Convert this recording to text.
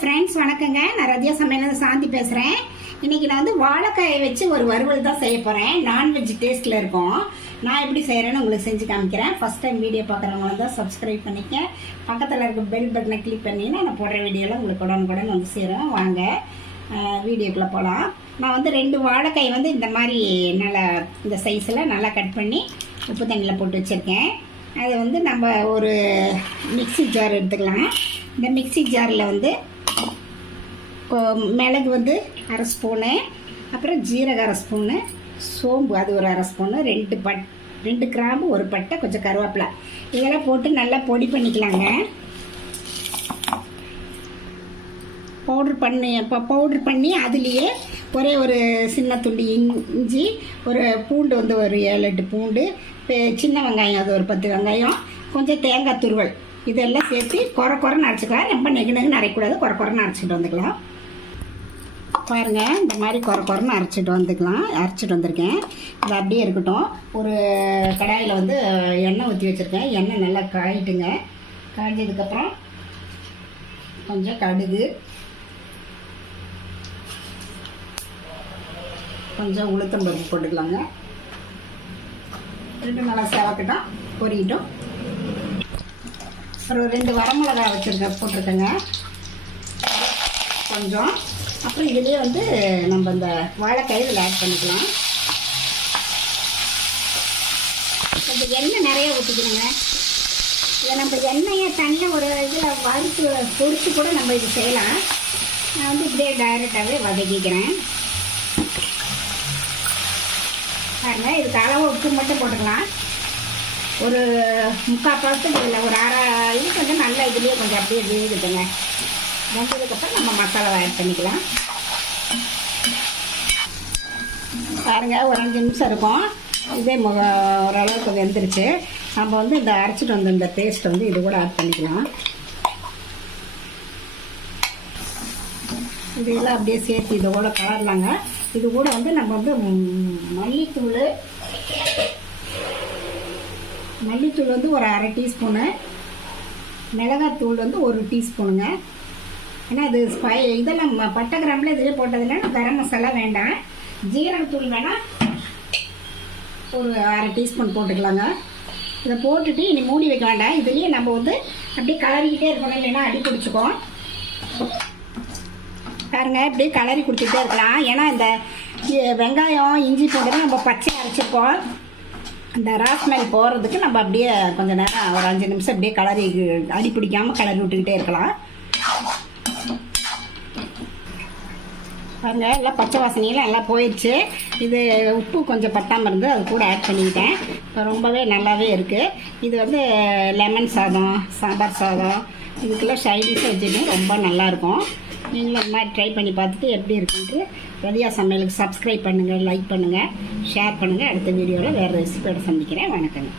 Friends, வணக்கங்க. நான் ரதியா சமையல் சாந்தி பேசுகிறேன். இன்றைக்கி நான் வந்து வாழைக்காயை வச்சு ஒரு வறுவல் தான் செய்ய போகிறேன். நான்வெஜ் டேஸ்ட்டில் இருக்கும். நான் எப்படி செய்கிறேன்னு உங்களுக்கு செஞ்சு காமிக்கிறேன். ஃபஸ்ட் டைம் வீடியோ பார்க்குறவங்க தான் சப்ஸ்கிரைப் பண்ணிக்க, பக்கத்தில் இருக்க பெல் பட்டனை கிளிக் பண்ணிங்கன்னா நான் போடுற வீடியோலாம் உங்களுக்கு உடனுக்குடன் வந்து சேரும். வாங்க வீடியோக்குள்ளே போகலாம். நான் வந்து 2 வாழைக்காய் வந்து இந்த மாதிரி நல்லா இந்த சைஸில் நல்லா கட் பண்ணி உப்பு தண்ணியில் போட்டு வச்சுருக்கேன். அதை வந்து நம்ம ஒரு மிக்சி ஜார் எடுத்துக்கலாம். இந்த மிக்சி ஜாரில் வந்து மிளகு வந்து 1/2 ஸ்பூனு, அப்புறம் ஜீரகம் 1/2 ஸ்பூனு, சோம்பு அது ஒரு 1/2 ஸ்பூனு, 2 கிராம்பு, 1 பட்டை, கொஞ்சம் கருவேப்பிலை இதெல்லாம் போட்டு நல்லா பொடி பண்ணிக்கலாங்க. பவுட்ரு பண்ணி அதுலேயே ஒரே ஒரு சின்ன துண்டு இஞ்சி, ஒரு பூண்டு வந்து ஒரு 7-8 பூண்டு, சின்ன வெங்காயம் அது ஒரு 10 வெங்காயம், கொஞ்சம் தேங்காய் துருவல் இதெல்லாம் சேர்த்து குறைன்னு அரைச்சிக்கலாம். ரொம்ப நெகுன்னு அரைக்கூடாது, குறைன்னு அரைச்சிட்டு வந்துக்கலாம். பாருங்கள், இந்த மாதிரி குறைன்னு அரைச்சிட்டு வந்திருக்கேன். இது அப்படியே இருக்கட்டும். ஒரு கடாயில் வந்து எண்ணெய் ஊற்றி வச்சுருக்கேன். எண்ணெய் நல்லா காயிட்டுங்க. காய்ஞ்சதுக்கப்புறம் கொஞ்சம் கடுகு, கொஞ்சம் உளுத்தம்பருப்பு போட்டுக்கலாங்க. நல்லா செவக்கட்டும், பொரிக்கிட்டோம். ஒரு 2 வரமிளகாய் போட்டிருக்கேங்க கொஞ்சம். அப்புறம் இதுலேயே வந்து நம்ம இந்த வாழைக்காய் இதில் ஆட் பண்ணிக்கலாம். கொஞ்சம் எண்ணெய் நிறைய ஊற்றிக்கணுங்க. இதை நம்ம எண்ணெயை தனியாக ஒரு இதில் வறுத்து பொரித்து கூட நம்ம இது செய்யலாம். நான் வந்து இப்படியே டைரெக்டாகவே வதக்கிக்கிறேன். பாருங்க, இதுக்கு அளவு உப்பு மட்டும் போட்டுக்கலாம். ஒரு 3/4 பழத்துக்கு இல்லை, ஒரு 1/2 இது கொஞ்சம் நல்லா இதுலேயே கொஞ்சம் அப்படியே வேகுதுங்க. வெந்ததுக்கப்புறம் நம்ம மசாலாவை ஆட் பண்ணிக்கலாம். பாருங்கள், ஒரு 5 நிமிஷம் இருக்கும். இதே ஓரளவுக்கு வெந்துருச்சு. நம்ம வந்து இந்த அரைச்சிட்டு வந்த இந்த பேஸ்ட்டை வந்து இது கூட ஆட் பண்ணிக்கலாம். இதெல்லாம் அப்படியே சேர்த்து இதை கூட கலரலாங்க. இது கூட வந்து நம்ம வந்து மல்லித்தூள் வந்து ஒரு 1/2 டீஸ்பூனு, மிளகாத்தூள் வந்து 1 டீஸ்பூனுங்க. ஏன்னா இது இதெல்லாம் பட்டை கிராம்பில் இதிலே போட்டதில்லை. கரம் மசாலா வேண்டாம். ஜீரகத்தூள் வேணால் ஒரு 1/2 டீஸ்பூன் போட்டுக்கலாங்க. இதை போட்டுட்டு இனி மூடி வைக்க வேண்டாம். இதுலேயே நம்ம வந்து அப்படியே கலரிக்கிட்டே இருக்கணும், இல்லைன்னா அடி பிடிச்சிக்கும். பாருங்க, இப்படியே கலரி கொடுத்துட்டே இருக்கலாம். ஏன்னா இந்த வெங்காயம் இஞ்சி போட்டு நம்ம பச்சை அரைச்சிருக்கோம். இந்த ராஸ்மெல் போகிறதுக்கு நம்ம அப்படியே கொஞ்சம் நேரம் ஒரு 5 நிமிஷம் அப்படியே கலரி அடி பிடிக்காமல் கலரி விட்டுக்கிட்டே இருக்கலாம். பாருங்க, எல்லாம் பச்சை வாசனையெல்லாம் எல்லாம் போயிடுச்சு. இது உப்பு கொஞ்சம் பத்தாமல் இருந்து அது கூட ஆட் பண்ணிக்கிட்டேன். இப்போ ரொம்பவே நல்லாவே இருக்குது. இது வந்து லெமன் சாதம், சாம்பார் சாதம் இதுக்கெல்லாம் சைடிஷாக வச்சுட்டு ரொம்ப நல்லாயிருக்கும். நீங்களும் இந்த மாதிரி ட்ரை பண்ணி பார்த்துட்டு எப்படி இருக்குன்ட்டு ரதியா சமையலுக்கு சப்ஸ்கிரைப் பண்ணுங்கள், லைக் பண்ணுங்கள், ஷேர் பண்ணுங்கள். அடுத்த வீடியோவில் வேறு ரெசிபியோட சந்திக்கிறேன். வணக்கங்க.